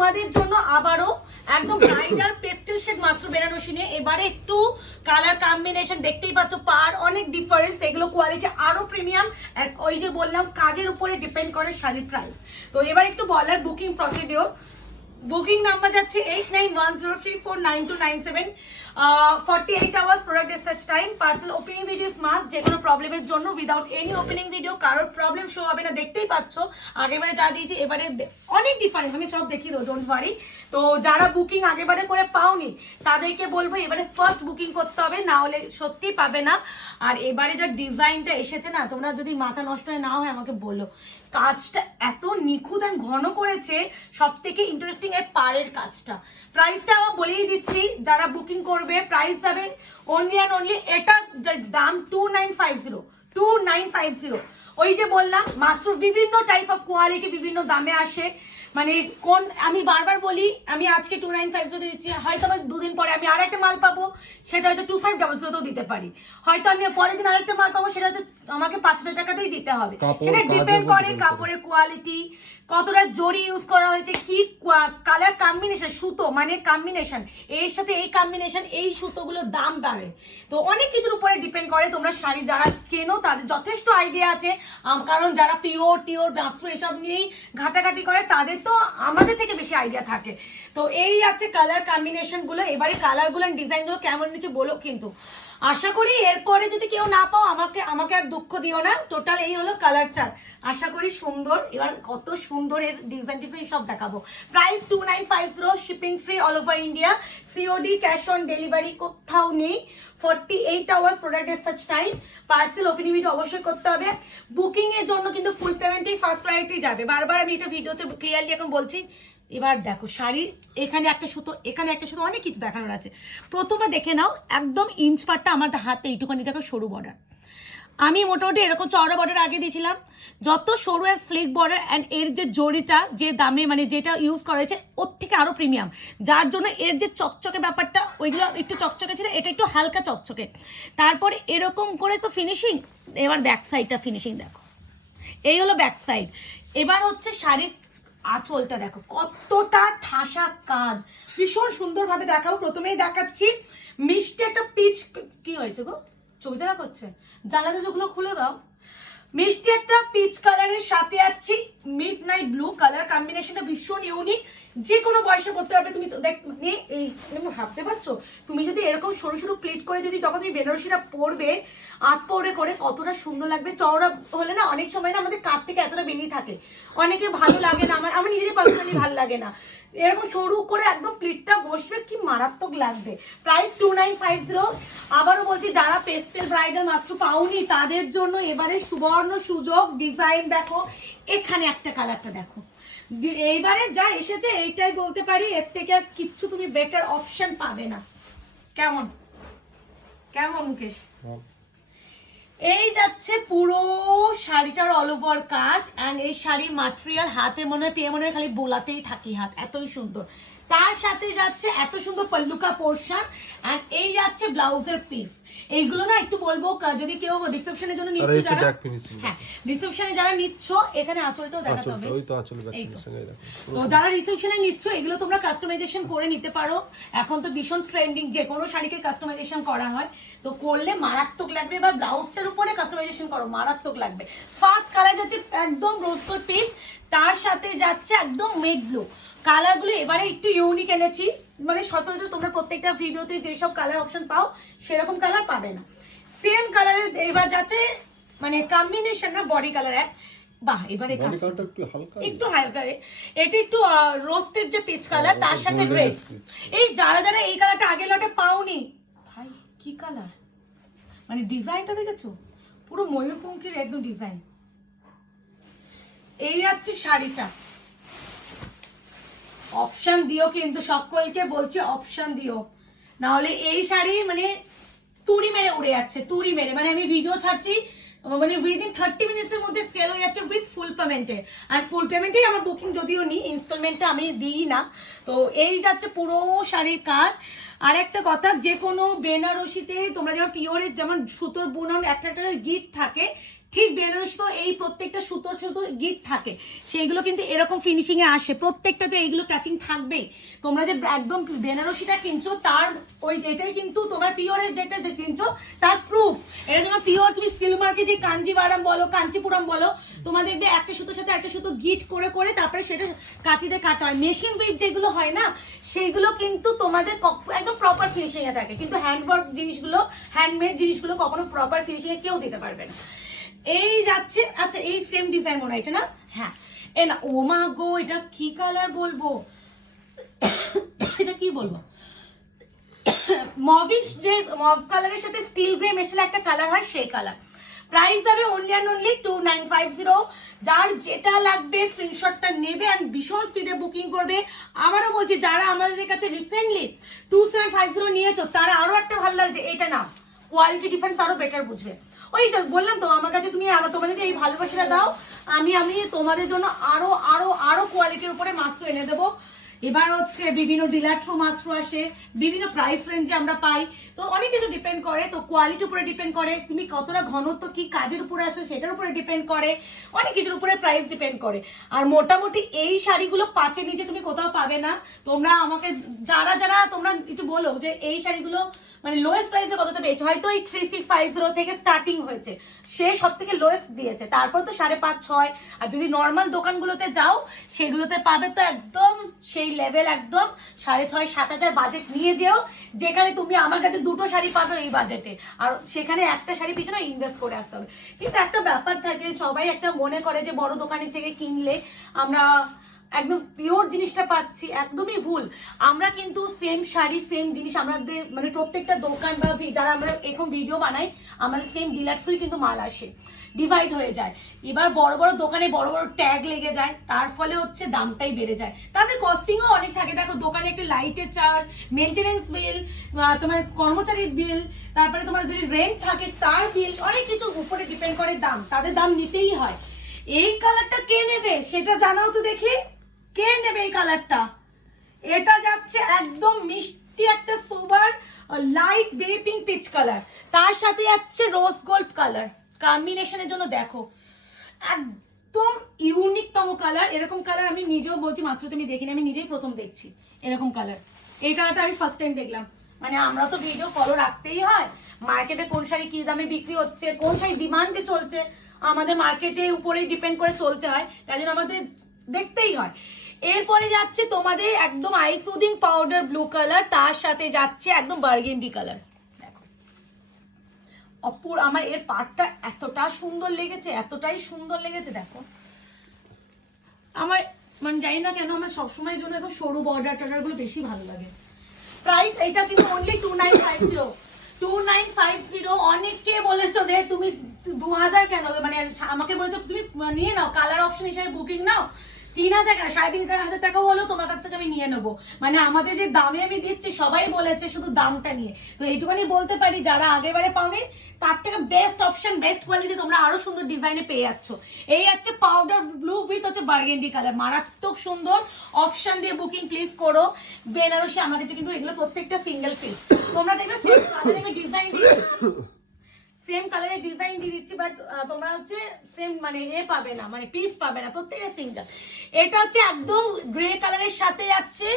তোমাদের জন্য আবারও একদম bridal pastel shade master Benarasi নিয়ে এবারে একটু কালার কম্বিনেশন দেখতেই পাচ্ছ, পার অনেক ডিফারেন্স, এগুলো কোয়ালিটি আরো প্রিমিয়াম। ওই যে বললাম কাজের উপরে ডিপেন্ড করে শাড়ির প্রাইস। তো এবার একটু বলার বুকিং প্রসিডিওর। বুকিং নাম্বার যাচ্ছে 8910349297, 48 hours product dispatch time. Parcel opening video must, যে কোনো প্রবলেমের জন্য উইদাউট এনি ওপেনিং ভিডিও কারোর প্রবলেম শো হবে না, দেখতেই পাচ্ছ। আগেবারে যা দিয়েছি এবারে অনেক ডিফারেন্স, আমি সব দেখিয়ে দেবো, ডোন্ট ওয়ারি। তো যারা বুকিং আগেবারে করে পাওনি তাদেরকে বলবো এবারে ফার্স্ট বুকিং করতে হবে, না হলে সত্যি পাবে না। আর এবারে যা ডিজাইনটা এসেছে না, তোমরা যদি মাথা নষ্ট হয়ে না হয় আমাকে বলো, কাজটা এত নিখুঁত আর ঘন করেছে। সব থেকে ইন্টারেস্টিং এর পাড়ের কাজটা। প্রাইসটা আমার বলেই দিচ্ছি, যারা বুকিং করবে প্রাইস যাবে অনলি অ্যান্ড অনলি, এটা দাম 2950। ওই যে বললাম মাস্টার বিভিন্ন টাইপ অফ কোয়ালিটি বিভিন্ন দামে আসে, মানে কোন আমি বারবার বলি, আমি আজকে 2950 দিচ্ছি, হয়তো আমার দুদিন পরে আমি আর একটা মাল পাবো, সেটা হয়তো 2500 দিতে পারি। হয়তো আমি পরের দিন আরেকটা মাল পাবো, সেটা হয়তো আমাকে 5000 টাকাতেই দিতে হবে। সেটা ডিপেন্ড করে কাপড়ের কোয়ালিটি, কতটা জরি ইউজ করা হয়েছে, কি কালার কম্বিনেশন, সুতো মানে কম্বিনেশন, এর সাথে এই কম্বিনেশন, এই সুতোগুলোর দাম বাড়ে। তো অনেক কিছুর উপরে ডিপেন্ড করে। তোমরা শাড়ি যারা কেনো তাদের যথেষ্ট আইডিয়া আছে, কারণ যারা টিওর মাস্টার এসব নিয়েই ঘাটাঘাটি করে তাদের তো আমাদের থেকে বেশি আইডিয়া থাকে। তো এই আছে কালার কম্বিনেশন গুলো। এবারে কালারগুলো ডিজাইনগুলো কেমন নিচ্ছে বলো কিন্তু। আশা করি এরপরে যদি কেউ না পাও আমাকে আর দুঃখ দিও না। টোটাল এই হলো কালার চার্ট, আশা করি সুন্দর। এবার কত সুন্দর এর ডিজাইন টিজাইন সব দেখাবো। Price 2950, shipping free all over India, COD cash on delivery কোথাও নেই, 48 hours product dispatch time. Parcel opening video অবশ্যই করতে হবে। বুকিং এর জন্য কিন্তু ফুল পেমেন্টেই ফার্স্ট প্রায়োরিটি যাবে, বারবার আমি এটা ভিডিওতে ক্লিয়ারলি এখন বলছি। এবার দেখো শাড়ির এখানে একটা সুতো, এখানে একটা সুতো, অনেক কিছু দেখানোর আছে। প্রথমে দেখে নাও একদম ইঞ্চ পাটটা আমার হাতে এইটুখানি দেখো সরু বর্ডার। আমি মোটামুটি এরকম চওড়া বর্ডার আগে দিয়েছিলাম, যত সরু অ্যান্ড স্লিক বর্ডার, অ্যান্ড এর যে জরিটা যে দামে মানে যেটা ইউজ করা হয়েছে ওর থেকে আরও প্রিমিয়াম, যার জন্য এর যে চকচকে ব্যাপারটা ওইগুলো একটু চকচকে ছিল, এটা একটু হালকা চকচকে। তারপরে এরকম করে তো ফিনিশিং। এবার ব্যাক সাইডটা ফিনিশিং দেখো, এই হলো ব্যাক সাইড। এবার হচ্ছে শাড়ির আঁচলটা দেখো কতটা ঠাসা কাজ, ভীষণ সুন্দরভাবে দেখাবো। প্রথমেই দেখাচ্ছি মিষ্টি একটা পিচ, কি হয়েছে গো চোখ জ্বালা করছে, জানালা যেগুলো খুলে দাও। মিষ্টি একটা পিচ কালারের সাথে আছে মিড নাইট ব্লু কালার, কম্বিনেশনটা ভীষণ ইউনিক, যে কোনো বয়সে পড়তে পারবে। তুমি তো এই ভাবতে পারছো, তুমি যদি এরকম সরু সরু প্লিট করে যদি যখন তুমি বেনারসিটা পরবে আত পরে করে কতটা সুন্দর লাগবে। চওড়া হলে না অনেক সময় না আমাদের কাঁধ থেকে এতটা বেরিয়ে থাকে, অনেকে ভালো লাগে না, আমার নিজেরই পার্সোনালি ভালো লাগে না। এরকম সরু করে একদম প্লিটটা বসবে, কি মারাত্মক লাগবে। প্রাইস 2950। আবারও বলছি, যারা পেস্টেল ব্রাইডাল মাস্টার পাওনি তাদের জন্য এবারে সুবর্ণ সুযোগ। ডিজাইন দেখো, এখানে একটা কালারটা দেখো, এইবারে যা এসেছে এইটাই বলতে পারি, এর থেকে আর কিচ্ছু তুমি বেটার অপশন পাবে না। কেমন কেমন মুকেশ? এই যাচ্ছে পুরো শাড়িটার অল ওভার কাজ, অ্যান্ড এই শাড়ির মাটেরিয়াল হাতে মনে হয় পেয়ে মনে হয় খালি বোলাতেই থাকি হাত, এতই সুন্দর। তার সাথে যাচ্ছে এত সুন্দর পল্লুকা পোর্শন, অ্যান্ড এই যাচ্ছে ব্লাউজের পিস। এইগুলো না একটু বলবো, যদি কেউ রিসেপশনের জন্য নিচ্ছ, যারা হ্যাঁ রিসেপশনে যারা নিচ্ছ, এখানে আঁচলটাও দেখাতে হবে। তো যারা রিসেপশনে নিচ্ছ এগুলো তোমরা কাস্টমাইজেশন করে নিতে পারো, এখন তো ভীষণ ট্রেন্ডিং, যে কোনো শাড়িকে কাস্টমাইজেশন করা হয়, তো করলে মারাত্মক লাগবে। বা ব্লাউজটার উপরে কাস্টমাইজেশন করো, মারাত্মক লাগবে। ফার্স্ট কালার যাচ্ছে একদম রোজ গোল্ড পিচ, তার সাথে যাচ্ছে একদম মেড ব্লু। কালারগুলো এবারে একটু ইউনিক এনেছি, মানে সচরাচর তোমরা প্রত্যেকটা ভিডিওতে যেসব কালার অপশন পাও সেরকম কালার পাবে না। সেম কালারের এবার যাচ্ছে মানে কম্বিনেশন না, বডি কালার এক। বাহ, এবারে একটু হালকা, এটা একটু রোস্টেড যে পিচ কালার, তার সাথে গ্রে। এই যারা যারা এই কালারটা আগে লটে পাওনি, ভাই কি কালার, মানে ডিজাইনটা দেখেছো পুরো ময়ূরপঙ্খীর একদম ডিজাইন। এই যাচ্ছে শাড়িটা, অপশন দিও কিন্তু, সকলকে বলছি অপশন দিও, না হলে এই শাড়ি মানে তুড়ি মেরে উড়ে যাচ্ছে, তুড়ি মেরে, মানে আমি ভিডিও ছাড়ছি মানে উইদিন 30 মিনিটসের মধ্যে সেল হয়ে যাচ্ছে উইথ ফুল পেমেন্টে। আর ফুল পেমেন্টেই আমার বুকিং যদিও নিই, ইনস্টলমেন্টটা আমি দিই না। তো এই যাচ্ছে পুরো শাড়ির কাজ, আর একটা কথা, যে কোনো বেনারসিতে তোমরা যেমন পিওরের যেমন সুতোর বুনন একটা একটা গিট থাকে, ঠিক বেনারসি তো এই প্রত্যেকটা সুতোর গিট থাকে, সেইগুলো কিন্তু এরকম ফিনিশিংয়ে আসে, প্রত্যেকটাতে এইগুলো টাচিং থাকবেই। তোমরা যে একদম বেনারসিটা কিনছো তার ওই এটাই কিন্তু তোমার পিওরের যেটা যে কিনছো তার প্রুফ। এটা তোমার পিওর, তুমি সিল্ক মার্কে যে কাঞ্জিভারাম বলো কাঞ্চিপুরম বলো, তোমার দেখবে একটা সুতোর সাথে একটা সুতো গিট করে করে তারপরে সেটা কাঁচিতে কাটা হয়। মেশিন উইভ যেগুলো হয় না সেইগুলো কিন্তু তোমাদের একদম প্রপার ফিনিশিংয়ে থাকে, কিন্তু হ্যান্ডওয়ার্ক জিনিসগুলো, হ্যান্ডমেড জিনিসগুলো কখনো প্রপার ফিনিশিংয়ে কেউ দিতে পারবে না। এই যাচ্ছে, আচ্ছা এই সেম ডিজাইন মনে হয় না? হ্যাঁ এ না, ও মা গো, এটা কি কালার বলবো, এটা কি বলবো, মভিশ যে মভ কালারের সাথে স্টিল গ্রে মেশালে একটা কালার হয় সেই কালার। প্রাইস যাবে অনলি অ্যান্ড অনলি 2950। যার যেটা লাগবে স্ক্রিনশটটা নেবে আর ভীষণ স্পিডে বুকিং করবে। আবারও বলছি, যারা আমাদের কাছে রিসেন্টলি 2750 নিয়েছো তারা আরো একটা ভালো লাগছে এটা নাও, কোয়ালিটি ডিফারেন্স আরো বেটার বুঝবে। ওই যে বললাম তো, আমার কাছে তুমি তোমাদের এই ভালোবাসাটা দাও, আমি তোমাদের জন্য আরো আরো আরো কোয়ালিটির উপরে মাস্ক এনে দেবো। এবার হচ্ছে বিভিন্ন ডিলার থ্রু মাস্ক আসে, বিভিন্ন প্রাইস রেঞ্জে আমরা পাই, তো অনেক কিছু ডিপেন্ড করে, তো কোয়ালিটির উপরে ডিপেন্ড করে, তুমি কতটা ঘনত্ব কি কাজের উপরে আসে সেটার উপরে ডিপেন্ড করে, অনেক কিছুর উপরে প্রাইস ডিপেন্ড করে। আর মোটামুটি এই শাড়িগুলো 5-এর নিচে তুমি কোথাও পাবে না। তোমরা আমাকে যারা যারা তোমরা একটু বলো যে এই শাড়িগুলো মানে লোয়েস্ট প্রাইসে কতটা পেয়েছে, হয়তো এই 3650 থেকে স্টার্টিং হয়েছে, সে সব থেকে লোয়েস্ট দিয়েছে, তারপর তো 5.5-6। আর যদি নর্মাল দোকানগুলোতে যাও সেগুলোতে পাবে তো একদম সেই লেভেল, একদম 6,500-7,000 বাজেট নিয়ে যেও, যেখানে তুমি আমার কাছে দুটো শাড়ি পাবে এই বাজেটে, আর সেখানে একটা শাড়ি পিছনে ইনভেস্ট করে আসতে হবে। কিন্তু একটা ব্যাপার থাকে, সবাই একটা মনে করে যে বড় দোকানের থেকে কিনলে আমরা একদম পিওর জিনিসটা পাচ্ছি, একদমই ভুল। আমরা কিন্তু সেম শাড়ি সেম জিনিস আমাদের মানে প্রত্যেকটা দোকান বা যারা আমরা এখন ভিডিও বানাই আমাদের সেম ডিলার থ্রুই কিন্তু মাল আসে, ডিভাইড হয়ে যায়। এবার বড় বড় দোকানে বড় বড় ট্যাগ লেগে যায়, তার ফলে হচ্ছে দামটাই বেড়ে যায়, তাদের কস্টিংও অনেক থাকে। দেখো দোকানে একটা লাইটের চার্জ, মেনটেনেন্স বিল, তোমার কর্মচারীর বিল, তারপরে তোমার যদি রেন্ট থাকে তার বিল, অনেক কিছু উপরে ডিপেন্ড করে দাম, তাদের দাম নিতেই হয়। এই কালারটা কে নেবে সেটা জানাও তো দেখি, কে নেবে এই কালারটা? এটা যাচ্ছে একদম মিষ্টি একটা sober light baby pink peach colour, তার সাথে যাচ্ছে রোজ গোল্ড কালার, কম্বিনেশনের জন্য দেখো একদম ইউনিকতম কালার। এরকম কালার আমি নিজেও বলছি মাত্রতে আমি দেখিনি, আমি নিজেই প্রথম দেখছি এরকম কালার। এই কালারটা আমি ফার্স্ট টাইম দেখলাম। মানে আমরা তো ভিডিও ফলো রাখতেই হয়, মার্কেটে কোন শাড়ি কি দামে বিক্রি হচ্ছে, কোন শাড়ি ডিমান্ডে চলছে, আমাদের মার্কেটের উপরেই ডিপেন্ড করে চলতে হয়, তাই জন্য আমাদের দেখতেই হয়। এরপরে যাচ্ছে তোমাদের একদম I soothing powder blue colour, তার সাথে যাচ্ছে একদম বার্গেন্ডি কালার। দেখো অপুর, আমার এর পাটটা এতটা সুন্দর লেগেছে, এতটাই সুন্দর লেগেছে। দেখো আমার মানে জানি না কেন আমার সবসময়ের জন্য এখন সরু বর্ডার টর্ডার গুলো বেশি ভালো লাগে। প্রাইস এটা কিন্তু অনলি 2950। 2950। অনেককে বলেছো যে তুমি 2000 কেন, মানে আমাকে বলেছো তুমি নিয়ে নাও কালার অপশন হিসেবে বুকিং নাও, 3000 কেন, 3500 টাকাও হলেও তোমার কাছ থেকে আমি নিয়ে নেবো। মানে আমাদের যে দামে আমি দিচ্ছি সবাই বলেছে শুধু দামটা নিয়ে, তো এইটুখানি বলতে পারি যারা আগেবারে পাওনি তার থেকে বেস্ট অপশন, বেস্ট কোয়ালিটি তোমরা আরো সুন্দর ডিজাইনে পেয়ে যাচ্ছ। এই হচ্ছে পাউডার ব্লু উইথ হচ্ছে বার্গেন্ডি কালার, মারাত্মক সুন্দর। অপশন দিয়ে বুকিং প্লিজ করো। বেনারসি আমার কাছে কিন্তু এগুলো প্রত্যেকটা সিঙ্গেল পিস, তোমরা দেখবে সেম কালারে আমি ডিজাইন দিচ্ছি, সেম কালারের ডিজাইন দিয়ে দিচ্ছি, বাট তোমরা হচ্ছে সেম মানে পাবে না, মানে পিস পাবে না, প্রত্যেকটা সিঙ্গেল। এটা হচ্ছে একদম গ্রে কালারের সাথে যাচ্ছে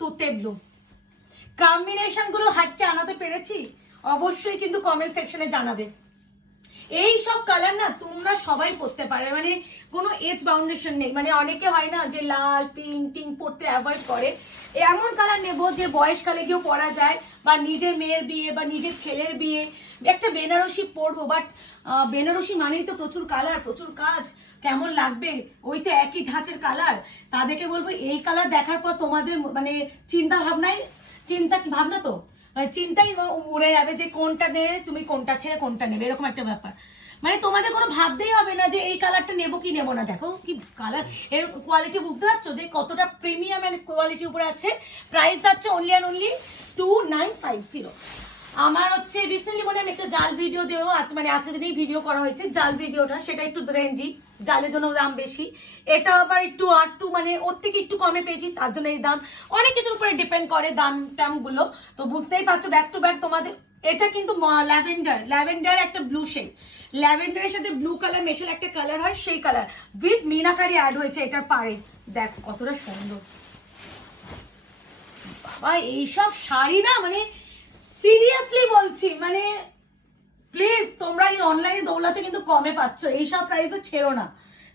তুতে ব্লু। কম্বিনেশন গুলো হাটকে আনাতে পেরেছি? অবশ্যই কিন্তু কমেন্ট সেকশনে জানাবে। এই সব কালার না তোমরা সবাই পরতে পারে, মানে কোনো এজ বাউন্ডেশন নেই। মানে অনেকে হয় না যে লাল পিঙ্ক টিঙ্ক পরতে অ্যাভয়েড করে, এমন কালার নেবো যে বয়সকালে গিয়েও পরা যায়, বা নিজের মেয়ের বিয়ে বা নিজের ছেলের বিয়ে একটা বেনারসি পরবো, বাট বেনারসি মানেই তো প্রচুর কালার প্রচুর কাজ, কেমন লাগবে, ওই তো একই ধাঁচের কালার। তাদেরকে বলবো এই কালার দেখার পর তোমাদের মানে ভাবনা তো মানে চিন্তাই উড়ে যাবে যে কোনটা নেবে, তুমি কোনটা ছেড়ে কোনটা নেবে, এরকম একটা ব্যাপার। মানে তোমাদের কোনো ভাবতেই হবে না যে এই কালারটা নেবো কি নেবো না। দেখো কি কালার, এর কোয়ালিটি বুঝতে পারছো যে কতটা প্রিমিয়াম এন্ড কোয়ালিটির উপরে আছে। প্রাইস আছে অনলি অ্যান্ড অনলি 2950। আমার হচ্ছে রিসেন্টলি মনে আমি একটা জাল ভিডিও দেবো আজ, মানে আজকে দিনেই ভিডিও করা হয়েছে জাল ভিডিওটা, সেটা একটু রেঞ্জি, জালের জন্য দাম বেশি। এটা আবার একটু মানে ওর থেকে একটু কমে পেয়েছি, তার জন্য এই দাম। অনেক কিছুর উপরে ডিপেন্ড করে দাম টামগুলো, তো বুঝতেই পারছো। ব্যাক টু ব্যাক তোমাদের এটা কিন্তু ল্যাভেন্ডার একটা ব্লু শেড, ল্যাভেন্ডারের সাথে ব্লু কালার মেশাল একটা কালার হয়, সেই কালার উইথ মিনাকারি অ্যাড হয়েছে এটার পাড়ে। দেখো কতটা সুন্দর বাবা, এইসব শাড়ি না মানে সিরিয়াসলি বলছি, মানে প্লিজ তোমরা এই অনলাইনে দৌলাতে কিন্তু কমে পাচ্ছ, এইসব প্রাইসে ছেড়ো না।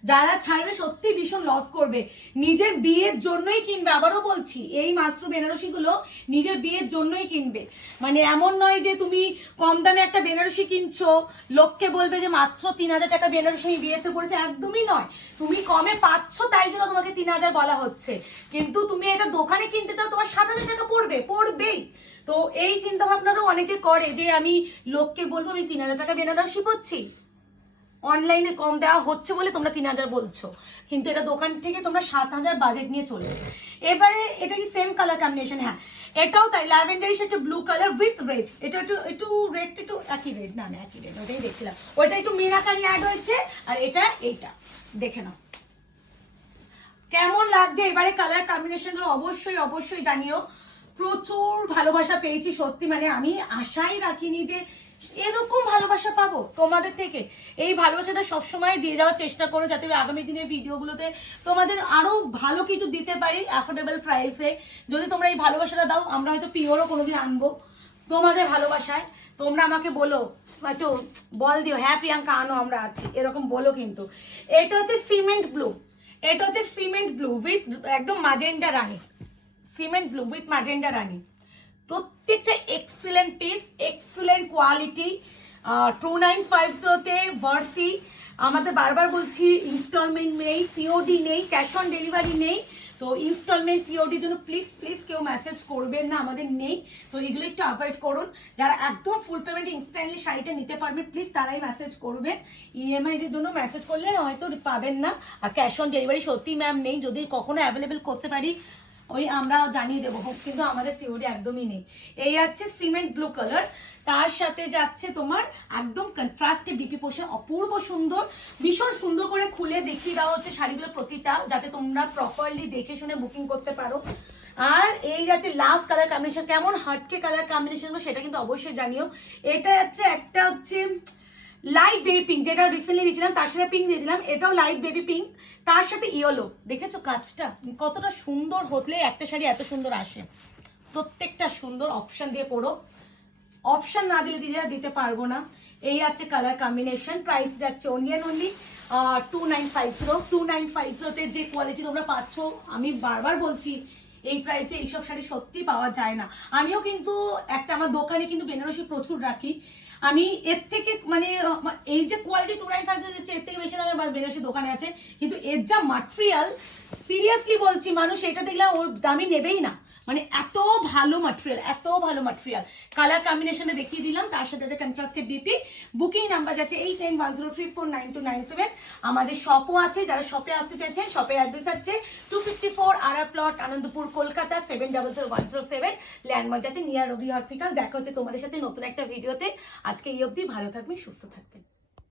যারা ছাড়বে সত্যি ভীষণ লস করবে, নিজের বিয়ের জন্যই কিনবে। আবারও বলছি এই মাশরুম বেনারসি গুলো নিজের বিয়ের জন্যই কিনবে, মানে এমন নয় যে তুমি কম দামে একটা বেনারসি কিনছো লোককে বলবে যে মাত্র 3000 টাকা বেনারসি আমি বিয়েতে পড়েছে, একদমই নয়। তুমি কমে পাচ্ছ তাই জন্য তোমাকে 3000 বলা হচ্ছে, কিন্তু তুমি এটা দোকানে কিনতে চাও তোমার 7000 টাকা পড়বেই। তো এই চিন্তা ভাবনাটাও অনেকে করে যে আমি লোককে বলবো আমি 3000 টাকা বেনারসি পড়ছি, অনলাইনে কম দেওয়া হচ্ছে বলে তোমরা 3000 বলছো, কিন্তু এটা দোকান থেকে তোমরা 7000 বাজেট নিয়ে চলে যাবে। এবারে এটা কি সেম কালার কম্বিনেশন? হ্যাঁ এটাও তাই, ল্যাভেন্ডারিশ একটা ব্লু কালার উইথ রেড, এটা একটু রেড একটু একই রেড, না একই রেড, ওটাই দেখছিলাম। ওইটা একটু মিনাকারি অ্যাড হয়েছে, আর এইটা দেখে নাও কেমন লাগছে। এবারে কালার কম্বিনেশনগুলো অবশ্যই জানিও। প্রচুর ভালোবাসা পেয়েছি সত্যি, মানে আমি আশাই রাখিনি যে এরকম ভালোবাসা পাবো তোমাদের থেকে। এই ভালোবাসাটা সবসময় দিয়ে যাওয়ার চেষ্টা করো, যাতে আগামী দিনের ভিডিওগুলোতে তোমাদের আরো ভালো কিছু দিতে পারি অ্যাফোর্ডেবল প্রাইসে। যদি তোমরা এই ভালোবাসাটা দাও, আমরা হয়তো পিওরও কোনোদিন আনবো তোমাদের ভালোবাসায়। তোমরা আমাকে বলো, একটু বল দিও হ্যাঁ প্রিয়াঙ্কা আনো, আমরা আছি, এরকম বলো। কিন্তু এটা হচ্ছে সিমেন্ট ব্লু, এটা হচ্ছে সিমেন্ট ব্লু উইথ একদম magenta rani, cement blue with magenta rani. প্রত্যেকটা এক্সিলেন্ট পিস, এক্সিলেন্ট কোয়ালিটি, 2950-তে ভর্তি। আমাদের বারবার বলছি ইনস্টলমেন্ট নেই, সিওডি নেই, ক্যাশ অন ডেলিভারি নেই। তো ইনস্টলমেন্ট সিওডির জন্য প্লিজ কেউ মেসেজ করবেন না, আমাদের নেই। তো এগুলো একটু অ্যাভয়েড করুন। যারা একদম ফুল পেমেন্ট ইনস্ট্যান্টলি শাড়িটা নিতে পারবে প্লিজ তারাই মেসেজ করবেন। ইএমআই এর জন্য মেসেজ করলে হয়তো পাবেন না। আর ক্যাশ অন ডেলিভারি সত্যি ম্যাম নেই, যদি কখনো অ্যাভেলেবেল করতে পারি ওই আমরা জানিয়ে দেবো, কিন্তু আমাদের সিওডি একদমই নেই। এই আছে সিমেন্ট ব্লু কালার, তার সাথে যাচ্ছে তোমার একদম কন্ট্রাস্টে বিপি পোশাক, অপূর্ব সুন্দর, ভীষণ সুন্দর করে খুলে দেখিয়ে দেওয়া হচ্ছে শাড়িগুলো প্রতিটা, যাতে তোমরা প্রপারলি দেখে শুনে বুকিং করতে পারো। আর এই যাচ্ছে লাস্ট কালার কম্বিনেশন, কেমন হাটকে কালার কম্বিনেশন সেটা কিন্তু অবশ্যই জানিও। এটা হচ্ছে একটা হচ্ছে লাইট বেবি পিঙ্ক, যেটা রিসেন্টলি দিয়েছিলাম তার সাথে পিঙ্ক দিয়েছিলাম, এটাও লাইট বেবি পিঙ্ক, তার সাথে ইয়েলো। দেখেছো কাজটা কতটা সুন্দর, হতলে একটা শাড়ি এত সুন্দর আসে। প্রত্যেকটা সুন্দর অপশন দিয়ে করো, অপশন না দিলে দিতে পারবো না। এই আছে কালার কম্বিনেশন। প্রাইস যাচ্ছে অনলি 2950-তে যে কোয়ালিটি তোমরা পাচ্ছ, আমি বারবার বলছি এই প্রাইসে এইসব শাড়ি সত্যি পাওয়া যায় না। আমিও কিন্তু আমার দোকানে কিন্তু বেনারসি প্রচুর রাখি, আমি এর থেকে মানে এই যে কোয়ালিটি 2950 দিচ্ছে, এর থেকে বেশি দামে বেনারসি দোকানে আছে, কিন্তু এর যা মাটেরিয়াল সিরিয়াসলি বলছি মানুষ এটা দেখলে ওর দামি নেবেই না, মানে এত ভালো মাটেরিয়াল। কালার কম্বিনেশনে দেখিয়ে দিলাম, তার সাথে কন্ট্রাস্টে বিপি। বুকিং নাম্বার যাচ্ছে 8110349297। আমাদের শপও আছে, যারা শপে আসতে চাইছেন শপের অ্যাড্রেস আছে 254 আরা প্লট, আনন্দপুর, কলকাতা 700107। ল্যান্ডমার্ক যাচ্ছে নিয়ার রবি হসপিটাল। দেখা হচ্ছে তোমাদের সাথে নতুন একটা ভিডিওতে। আজকে এই অবধি, ভালো থাকবেন, সুস্থ থাকবেন।